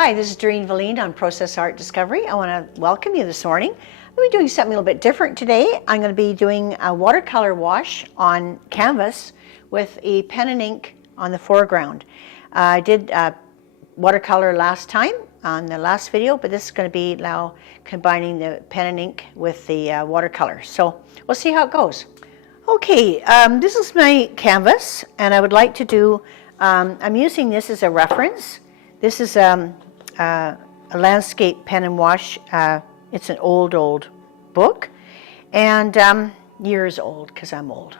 Hi, this is Doreen Velin on Process Art Discovery. I want to welcome you this morning. I'm going to be doing something a little bit different today. I'm going to be doing a watercolor wash on canvas with a pen and ink on the foreground. I did watercolor last time on the last video, but this is going to be now combining the pen and ink with the watercolor. So we'll see how it goes. Okay, this is my canvas, and I would like to do, I'm using this as a reference. This is a landscape pen and wash. It's an old book, and years old because I'm old.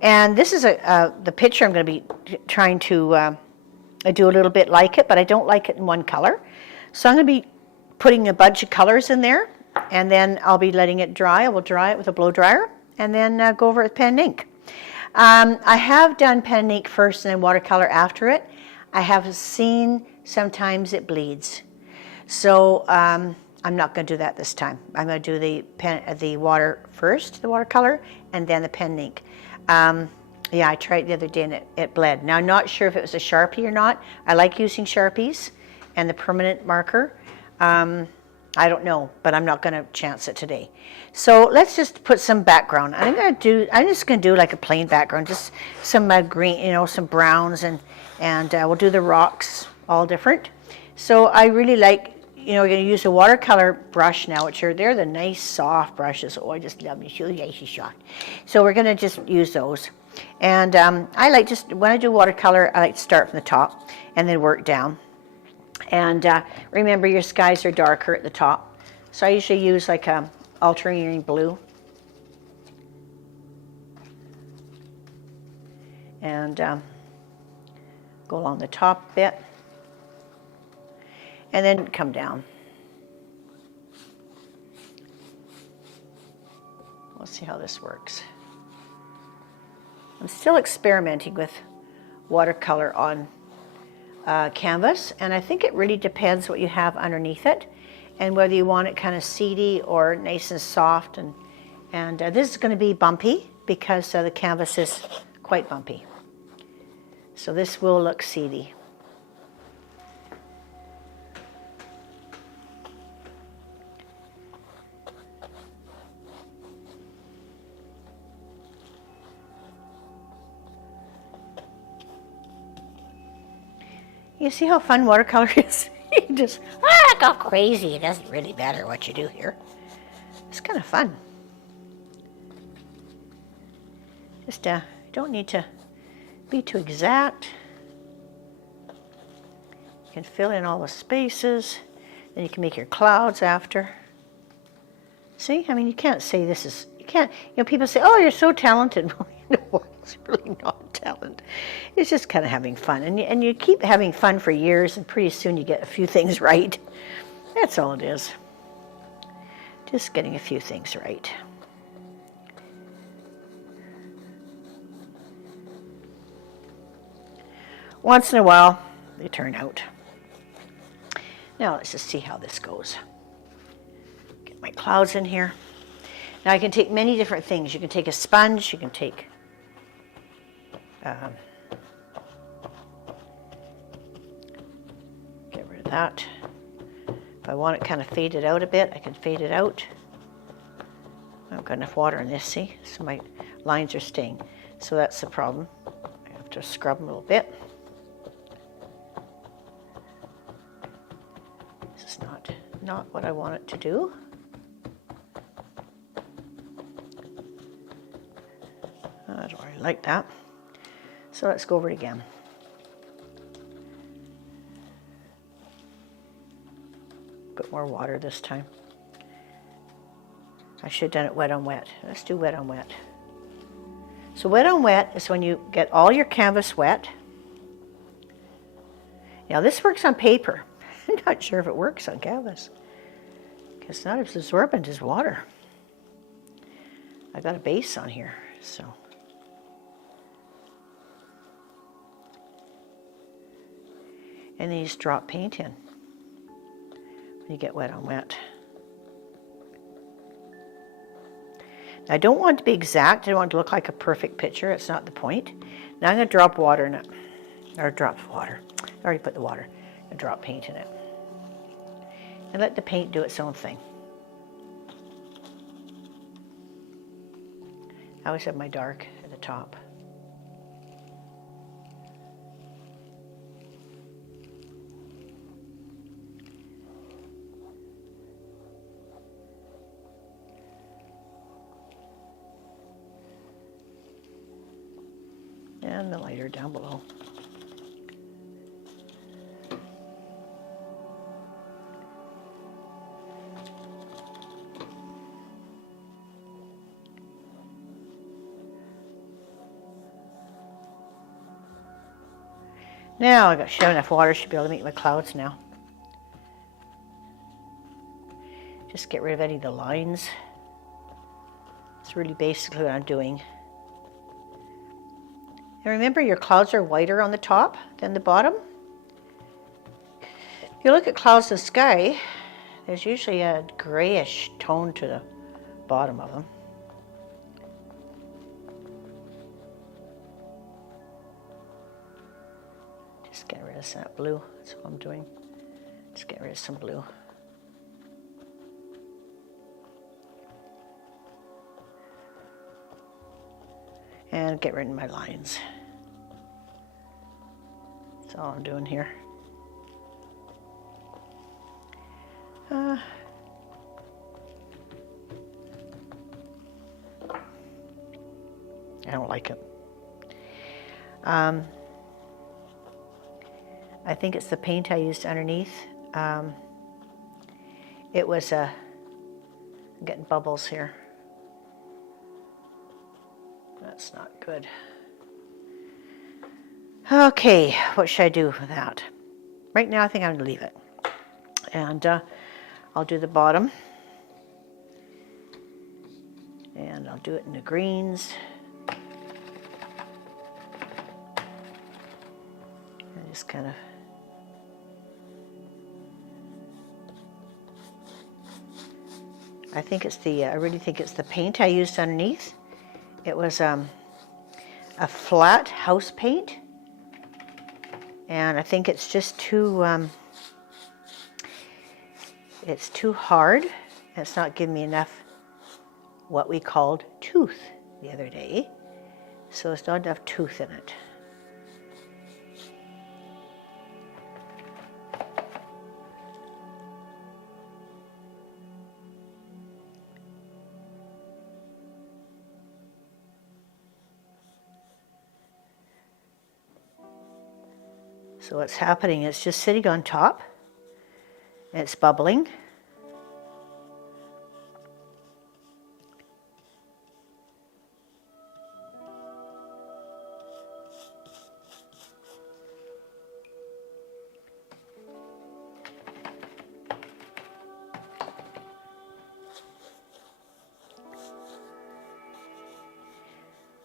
And this is the picture I'm going to be trying to do a little bit like it, but I don't like it in one color. So I'm going to be putting a bunch of colors in there, and then I'll be letting it dry. I will dry it with a blow dryer, and then go over it with pen and ink. I have done pen and ink first and then watercolor after it. I have seen sometimes it bleeds. So I'm not going to do that this time. I'm going to do the water first, the watercolor, and then the pen and ink. Yeah, I tried it the other day and it bled. Now I'm not sure if it was a Sharpie or not. I like using Sharpies and the permanent marker. I don't know, but I'm not going to chance it today. So let's just put some background. I'm just going to do like a plain background, just some green, some browns, and we'll do the rocks, all different. So I really like, we're going to use a watercolor brush now, which they're the nice soft brushes. Oh, I just love them. She's soft. So we're going to just use those. And I like when I do watercolor, I like to start from the top and then work down. And remember, your skies are darker at the top. So I usually use like a ultramarine blue. And go along the top bit. And then come down. We'll see how this works. I'm still experimenting with watercolor on canvas, and I think it really depends what you have underneath it and whether you want it kind of seedy or nice and soft. And this is going to be bumpy because the canvas is quite bumpy. So this will look seedy. You see how fun watercolor is? You just go crazy. It doesn't really matter what you do here. It's kind of fun. Just don't need to be too exact. You can fill in all the spaces. Then you can make your clouds after. See, I mean, you can't say this is, you can't, people say, oh, you're so talented. Well, it's really not talent. It's just kind of having fun. And you keep having fun for years, and pretty soon you get a few things right. That's all it is. Just getting a few things right. Once in a while, they turn out. Now let's just see how this goes. Get my clouds in here. Now I can take many different things. You can take a sponge, you can take get rid of that. If I want it kind of faded out a bit, I can fade it out. I haven't got enough water in this, see? So my lines are staying. So that's the problem. I have to scrub them a little bit. This is not what I want it to do. I don't really like that. So let's go over it again. Put more water this time. I should have done it wet on wet. Let's do wet on wet. So wet on wet is when you get all your canvas wet. Now this works on paper. I'm not sure if it works on canvas, because it's not as absorbent as water. I got a base on here, so. And then you just drop paint in when you get wet on wet. Now, I don't want it to be exact. I don't want it to look like a perfect picture. It's not the point. Now I'm going to drop water in it. Or drop water. I already put the water. And drop paint in it. and let the paint do its own thing. I always have my dark at the top. And the lighter down below. Now I got show enough water, should be able to make my clouds now. Just get rid of any of the lines. It's really basically what I'm doing. And remember, your clouds are whiter on the top than the bottom. If you look at clouds in the sky, there's usually a grayish tone to the bottom of them. Just get rid of that blue. That's what I'm doing. Just get rid of some blue. And get rid of my lines. That's all I'm doing here. I don't like it. I think it's the paint I used underneath. It was I'm getting bubbles here. That's not good. Okay, what should I do with that? Right now I think I'm going to leave it. And I'll do the bottom. And I'll do it in the greens. And just kind of I really think it's the paint I used underneath. It was a flat house paint, and I think it's just too it's too hard, and it's not giving me enough what we called tooth the other day. So there's not enough tooth in it. So what's happening is just sitting on top, and it's bubbling.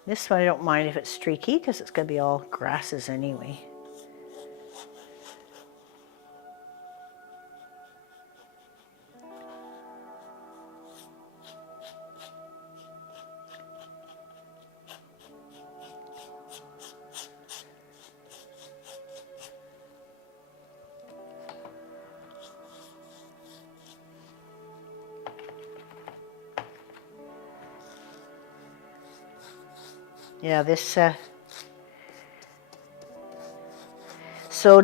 This one I don't mind if it's streaky because it's going to be all grasses anyway. Yeah, this, so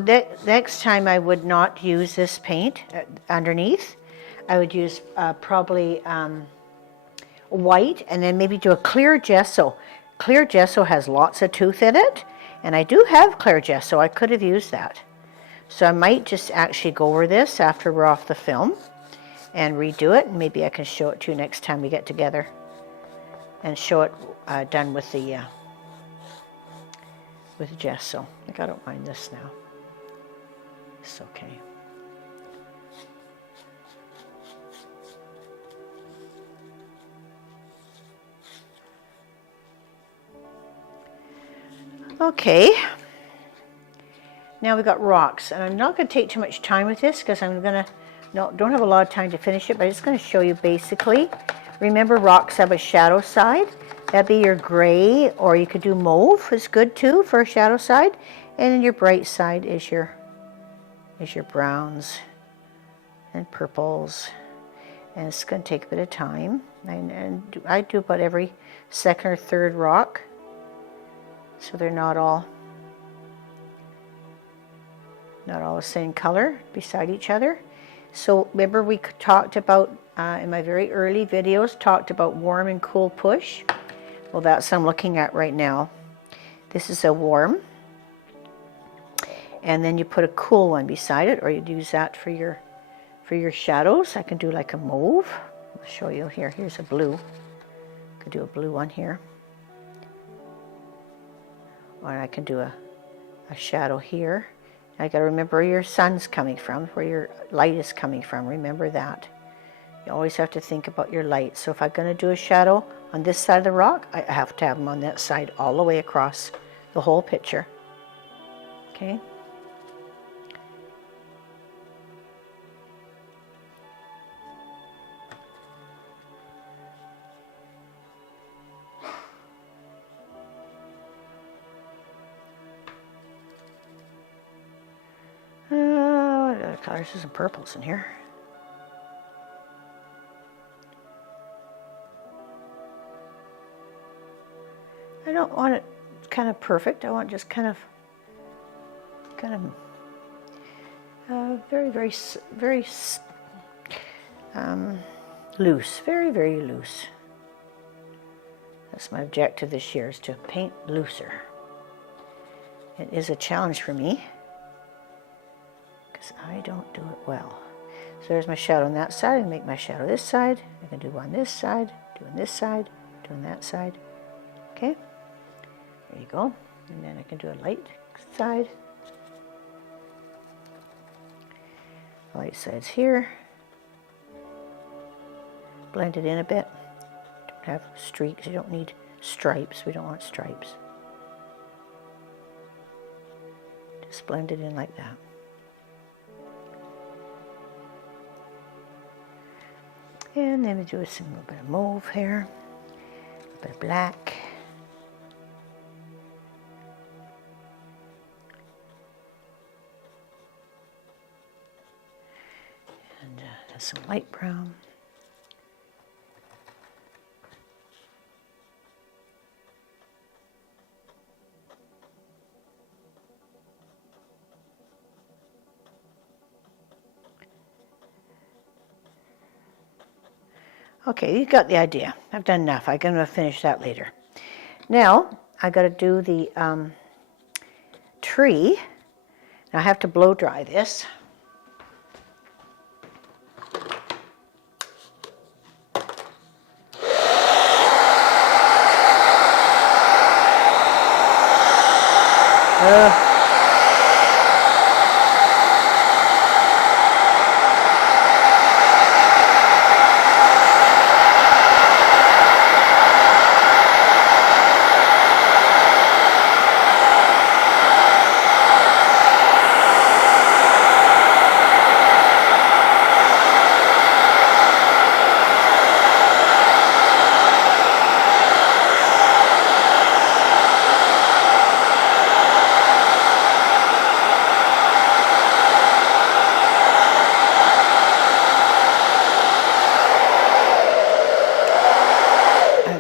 next time I would not use this paint underneath. I would use probably white and then maybe do a clear gesso. Clear gesso has lots of tooth in it, and I do have clear gesso. I could have used that. So I might just actually go over this after we're off the film and redo it, and maybe I can show it to you next time we get together and show it done with the gesso. Like, I don't mind this now. It's okay. Okay. Now we've got rocks, and I'm not going to take too much time with this because don't have a lot of time to finish it, but I'm just going to show you basically. Remember, rocks have a shadow side. That'd be your gray, or you could do mauve. It's good too for a shadow side. And then your bright side is your browns and purples. And it's going to take a bit of time. And I do about every second or third rock, so they're not all the same color beside each other. So remember we talked about, in my very early videos, talked about warm and cool push. Well, that's what I'm looking at right now. This is a warm. And then you put a cool one beside it, or you'd use that for your shadows. I can do like a mauve. I'll show you here. Here's a blue. I could do a blue one here. Or I can do a shadow here. I got to remember where your sun's coming from, where your light is coming from. Remember that. You always have to think about your light. So if I'm going to do a shadow on this side of the rock, I have to have them on that side all the way across the whole picture. Okay? Colors, there's some purples in here. I don't want it kind of perfect. I want just kind of very loose, very loose. That's my objective this year, is to paint looser. It is a challenge for me, because I don't do it well. So there's my shadow on that side. I can make my shadow this side. I can do one this side, doing this side, doing that side. Okay, there you go. And then I can do a light side. The light side's here. Blend it in a bit. Don't have streaks. You don't need stripes. We don't want stripes. Just blend it in like that. And then we do a little bit of mauve here, a little bit of black. And some light brown. Okay, you got the idea. I've done enough. I'm going to finish that later. Now, I got to do the tree. Now I have to blow dry this.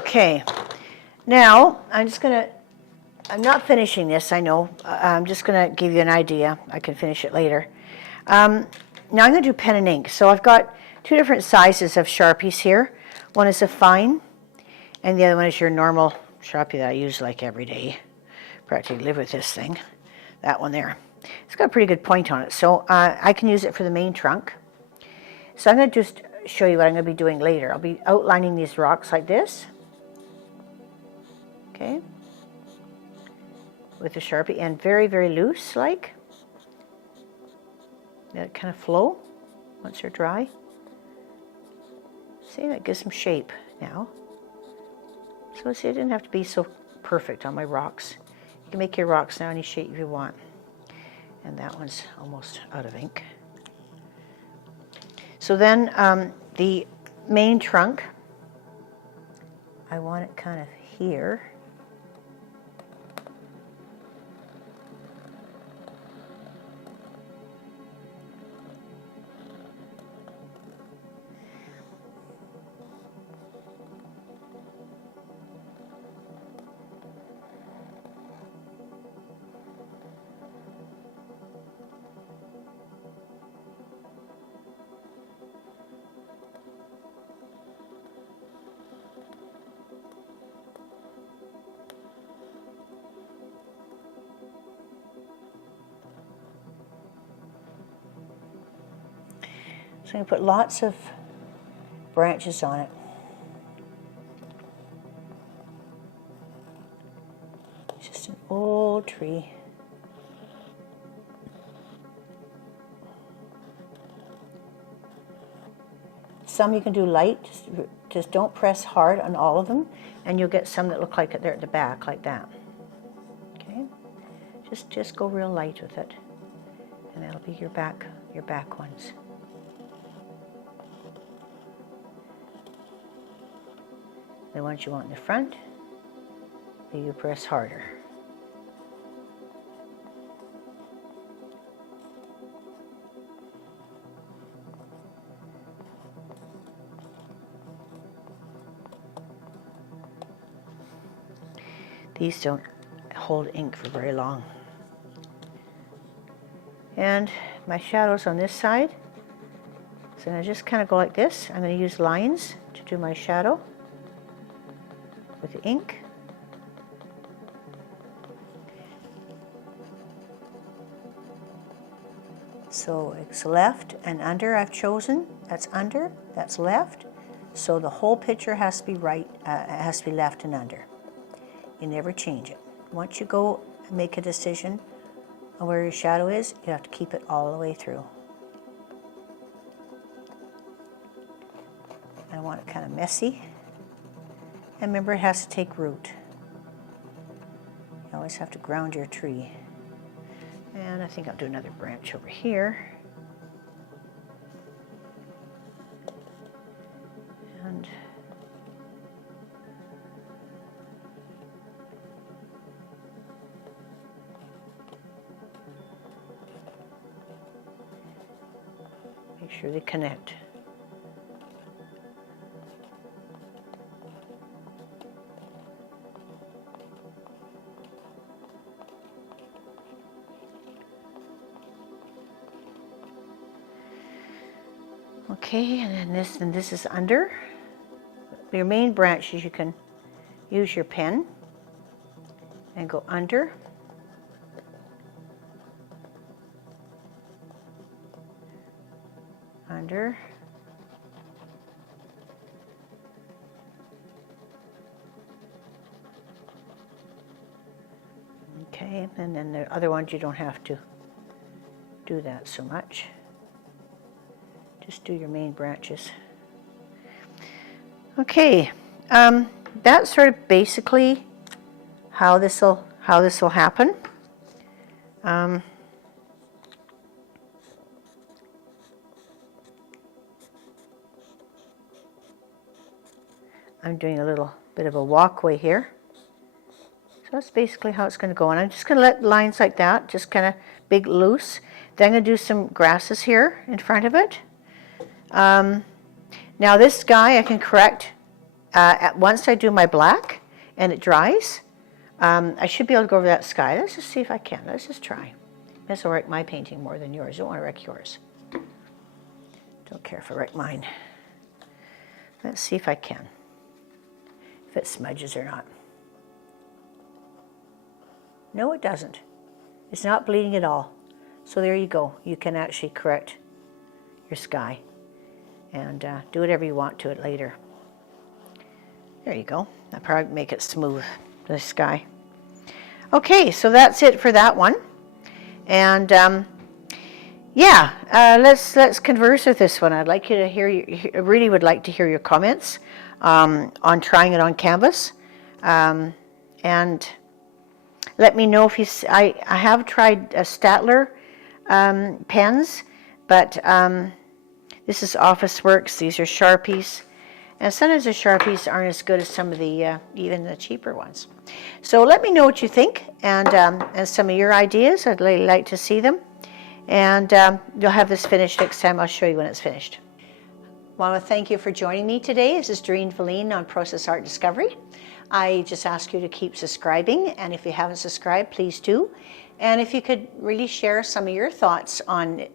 Okay, now I'm not finishing this, I know. I'm just going to give you an idea. I can finish it later. Now I'm going to do pen and ink. So I've got two different sizes of Sharpies here. One is a fine, and the other one is your normal Sharpie that I use like every day. Practically live with this thing. That one there. It's got a pretty good point on it, so I can use it for the main trunk. So I'm going to just show you what I'm going to be doing later. I'll be outlining these rocks like this. Okay, with the Sharpie, and very loose, like. Let it kind of flow once they're dry. See, that gives some shape now. So see, it didn't have to be so perfect on my rocks. You can make your rocks now any shape you want. And that one's almost out of ink. So then the main trunk, I want it kind of here. I'm going to put lots of branches on it. It's just an old tree. Some you can do light, just don't press hard on all of them, and you'll get some that look like they're at the back, like that. Okay, just go real light with it, and that'll be your back ones. The ones you want in the front, you press harder. These don't hold ink for very long. And my shadows on this side, so I just kind of go like this. I'm going to use lines to do my shadow with the ink. So it's left and under I've chosen. That's under, that's left. So the whole picture has to be right, has to be left and under. You never change it. Once you go and make a decision on where your shadow is, you have to keep it all the way through. I want it kind of messy. And remember, it has to take root. You always have to ground your tree. And I think I'll do another branch over here. And make sure they connect. Okay, and then this is under. Your main branches, you can use your pen and go under. Under. Okay, and then the other ones you don't have to do that so much. Just do your main branches. Okay, that's sort of basically how this will happen. I'm doing a little bit of a walkway here. So that's basically how it's going to go. And I'm just going to let lines like that, just kind of big loose. Then I'm going to do some grasses here in front of it. Now this guy I can correct once I do my black and it dries. I should be able to go over that sky. Let's just see if I can. Let's just try. This will wreck my painting more than yours. I don't want to wreck yours. Don't care if I wreck mine. Let's see if I can. If it smudges or not. No, it doesn't. It's not bleeding at all. So there you go. You can actually correct your sky. And do whatever you want to it later. There you go. I'll probably make it smooth, the sky. Okay, so that's it for that one. And yeah, let's converse with this one. I'd like you to hear. I really would like to hear your comments on trying it on canvas, and let me know if you. I have tried Statler pens, but this is Office Works. These are Sharpies. And sometimes the Sharpies aren't as good as some of the, even the cheaper ones. So let me know what you think and some of your ideas. I'd really like to see them. And you'll have this finished next time. I'll show you when it's finished. I want to thank you for joining me today. This is Doreen Velin on Process Art Discovery. I just ask you to keep subscribing. And if you haven't subscribed, please do. And if you could really share some of your thoughts on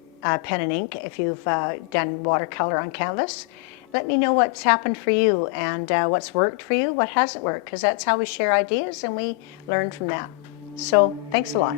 pen and ink, if you've done watercolor on canvas, let me know what's happened for you and what's worked for you, what hasn't worked, because that's how we share ideas and we learn from that. So thanks a lot.